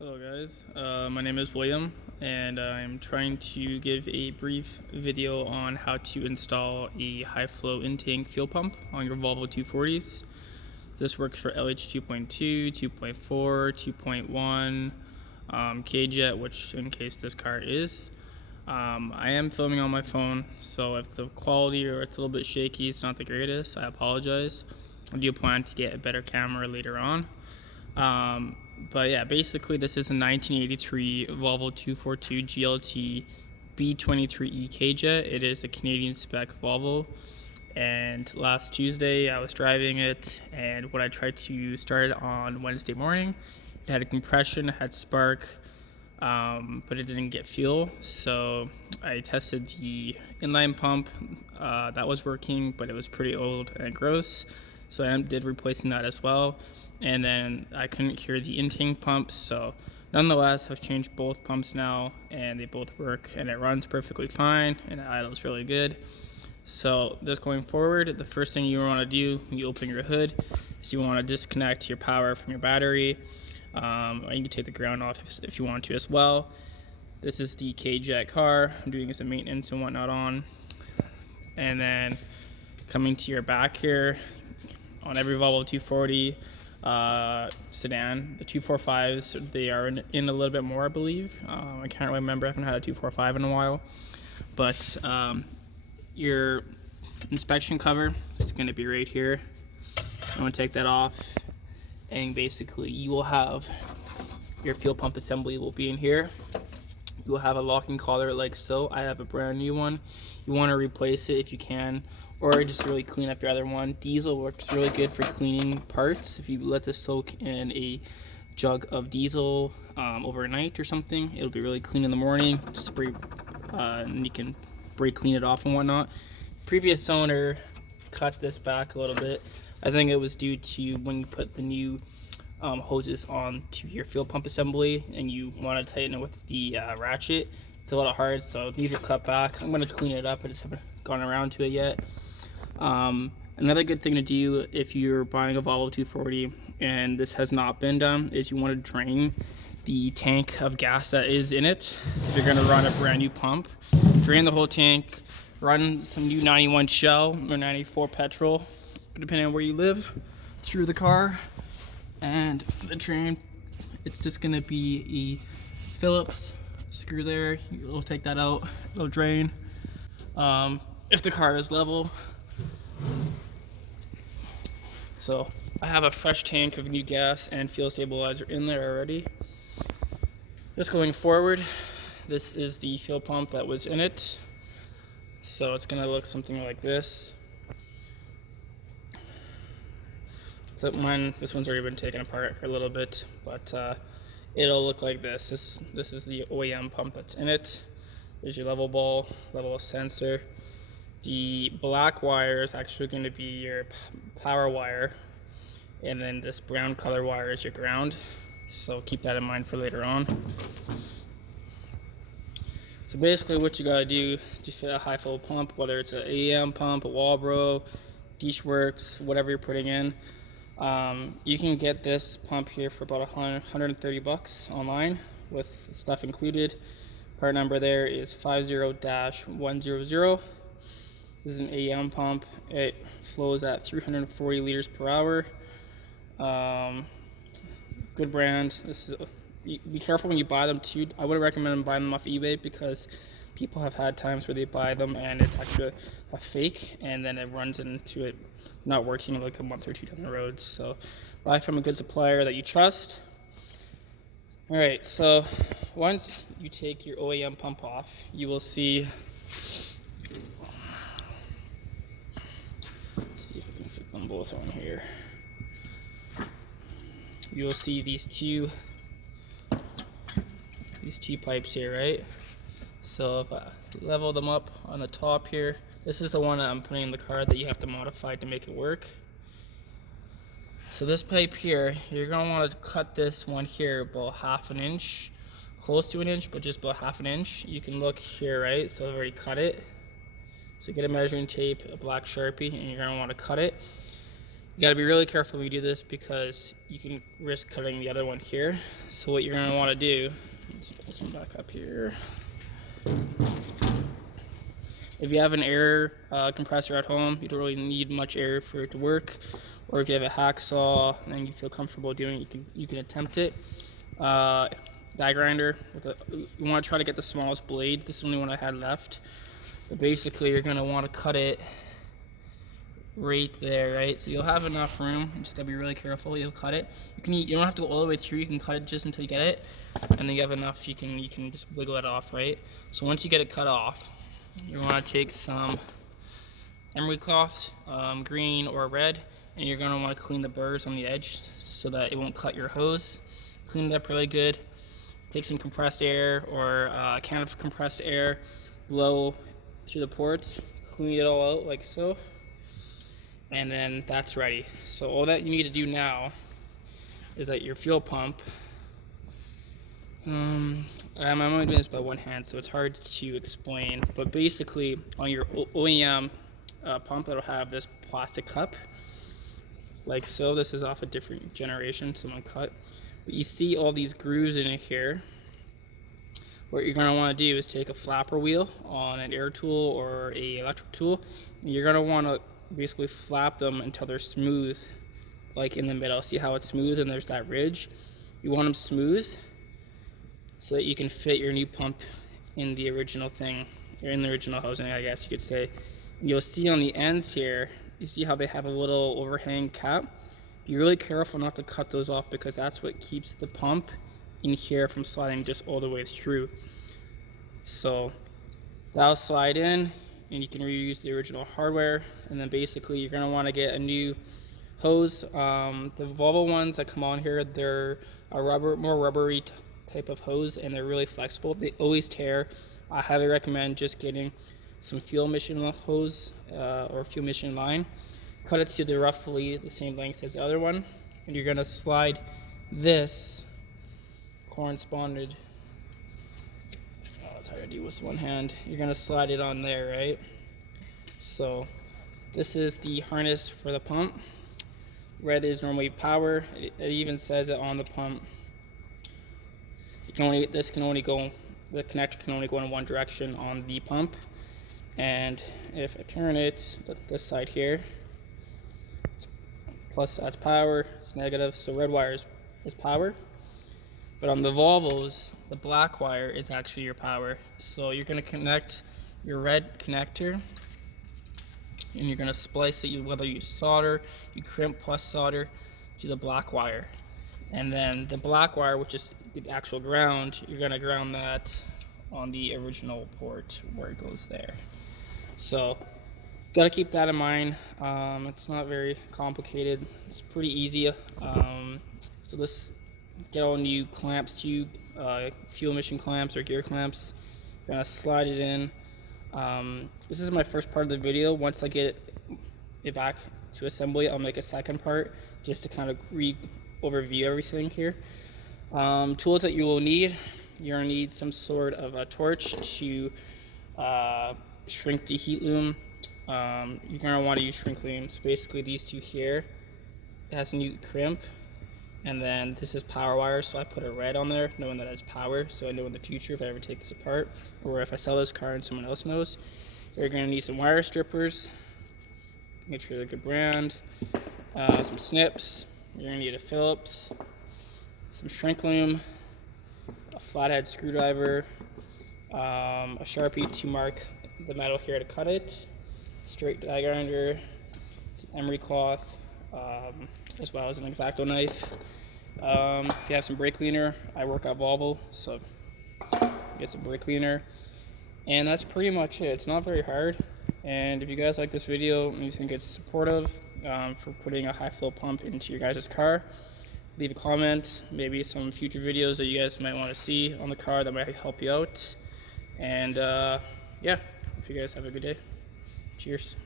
Hello guys, my name is William and I'm trying to give a brief video on how to install a high flow in-tank fuel pump on your Volvo 240s. This works for LH 2.2, 2.4, 2.1, K-Jet, which in case this car is. I am filming on my phone, so if the quality or it's a little bit shaky, it's not the greatest, I apologize. I do plan to get a better camera later on. But yeah, basically this is a 1983 Volvo 242 GLT B23E K-Jet. It is a Canadian spec Volvo. And last Tuesday I was driving it, and when I tried to start it on Wednesday morning, it had a compression, it had spark, but it didn't get fuel. So I tested the inline pump, that was working, but it was pretty old and gross. So I did replacing that as well. And then I couldn't hear the in-tank pump. So nonetheless, I've changed both pumps now, and they both work, and it runs perfectly fine, and it idles really good. So this going forward, the first thing you want to do when you open your hood is you want to disconnect your power from your battery. Or you can take the ground off if you want to as well. This is the K-Jet car. I'm doing some maintenance and whatnot on. And then coming to your back here, on every Volvo 240 sedan, the 245s, they are in a little bit more, I believe. I can't remember. I haven't had a 245 in a while. But your inspection cover is going to be right here. I'm going to take that off, and basically you will have your fuel pump assembly will be in here. You will have a locking collar like so. I have a brand new one. You want to replace it if you can, or just really clean up your other one. Diesel works really good for cleaning parts. If you let this soak in a jug of diesel overnight or something, it'll be really clean in the morning. Just spray, and you can brake clean it off and whatnot. Previous owner cut this back a little bit. I think it was due to when you put the new hoses on to your fuel pump assembly and you want to tighten it with the ratchet. It's a little hard, so these are cut back. I'm going to clean it up. I just haven't gone around to it yet. Another good thing to do if you're buying a Volvo 240 and this has not been done is you want to drain the tank of gas that is in it. If you're going to run a brand new pump, drain the whole tank, run some new 91 Shell or 94 petrol, depending on where you live, through the car. And the drain, it's just going to be a Phillips screw there. You'll take that out, it'll drain. If the car is level. So I have a fresh tank of new gas and fuel stabilizer in there already. Just going forward, this is the fuel pump that was in it. So it's going to look something like this. So this one's already been taken apart a little bit, but it'll look like this. This is the OEM pump that's in it. There's your level ball, level sensor. The black wire is actually going to be your power wire, and then this brown color wire is your ground. So keep that in mind for later on. So basically what you gotta do to fit a high flow pump, whether it's an AEM pump, a Walbro, Works, whatever you're putting in, you can get this pump here for about $130 online with stuff included. Part number there is 50-100. This is an AEM pump. It flows at 340 liters per hour. Good brand. Be careful when you buy them too. I would recommend buying them off eBay because people have had times where they buy them and it's actually a fake, and then it runs into it not working like a month or two down the road. So buy from a good supplier that you trust. All right, so once you take your OEM pump off, you will see. Let's see if I can fit them both on here. You will see these two pipes here, right? So if I level them up on the top here, this is the one that I'm putting in the car that you have to modify to make it work. So this pipe here, you're gonna want to cut this one here about half an inch, close to an inch, but just about half an inch. You can look here, right? So I've already cut it. So get a measuring tape, a black Sharpie, and you're gonna want to cut it. You got to be really careful when you do this because you can risk cutting the other one here. So what you're going to want to do, let's pull some back up here. If you have an air compressor at home, you don't really need much air for it to work. Or if you have a hacksaw and you feel comfortable doing it, you can attempt it. Die grinder, you want to try to get the smallest blade. This is the only one I had left. But basically, you're going to want to cut it right there, right? So you'll have enough room. You just gotta be really careful. You'll cut it. You don't have to go all the way through. You can cut it just until you get it, and then you have enough. You can just wiggle it off, right? So once you get it cut off, you want to take some emery cloth, green or red, and you're gonna want to clean the burrs on the edge so that it won't cut your hose. Clean it up really good. Take some compressed air or a can of compressed air, blow through the ports, clean it all out like so. And then that's ready. So all that you need to do now is that your fuel pump, I'm only doing this by one hand, so it's hard to explain, but basically on your OEM pump, it'll have this plastic cup, like so. This is off a different generation, someone cut. But you see all these grooves in it here. What you're going to want to do is take a flapper wheel on an air tool or a electric tool, and you're going to want to basically flap them until they're smooth, like in the middle. See how it's smooth and there's that ridge? You want them smooth so that you can fit your new pump in the original thing, or in the original housing, I guess you could say. And you'll see on the ends here, you see how they have a little overhang cap? Be really careful not to cut those off because that's what keeps the pump in here from sliding just all the way through. So that'll slide in, and you can reuse the original hardware. And then basically you're going to want to get a new hose. The Volvo ones that come on here, they're a more rubbery type of hose, and they're really flexible. They always tear. I highly recommend just getting some fuel emission hose or fuel emission line. Cut it to roughly the same length as the other one, and you're going to slide this corresponded. It's hard to do with one hand. You're going to slide it on there, right? So this is the harness for the pump. Red is normally power. It even says it on the pump. The connector can only go in one direction on the pump. And if I turn it, this side here, it's plus, that's power, it's negative, so red wire is power. But on the Volvos, the black wire is actually your power. So you're going to connect your red connector, and you're going to splice it, whether you solder, you crimp plus solder, to the black wire. And then the black wire, which is the actual ground, you're going to ground that on the original port where it goes there. So got to keep that in mind. It's not very complicated. It's pretty easy. So this, get all new clamps too, fuel emission clamps or gear clamps. You're gonna slide it in. This is my first part of the video. Once I get it back to assembly, I'll make a second part just to kind of overview everything here. Tools that you will need: you're gonna need some sort of a torch to shrink the heat loom. You're gonna want to use shrink looms. Basically, these two here, it has a new crimp. And then this is power wire, so I put a red on there, knowing that it's power, so I know in the future if I ever take this apart, or if I sell this car and someone else knows. You're going to need some wire strippers, make sure they're a good brand, some snips, you're going to need a Phillips, some shrink loom, a flathead screwdriver, a Sharpie to mark the metal here to cut it, straight die grinder, some emery cloth, as well as an X-Acto knife. If you have some brake cleaner, I work at Volvo, so get some brake cleaner. And that's pretty much it. It's not very hard. And if you guys like this video and you think it's supportive for putting a high flow pump into your guys' car, leave a comment, maybe some future videos that you guys might want to see on the car that might help you out. And yeah, hope you guys have a good day. Cheers.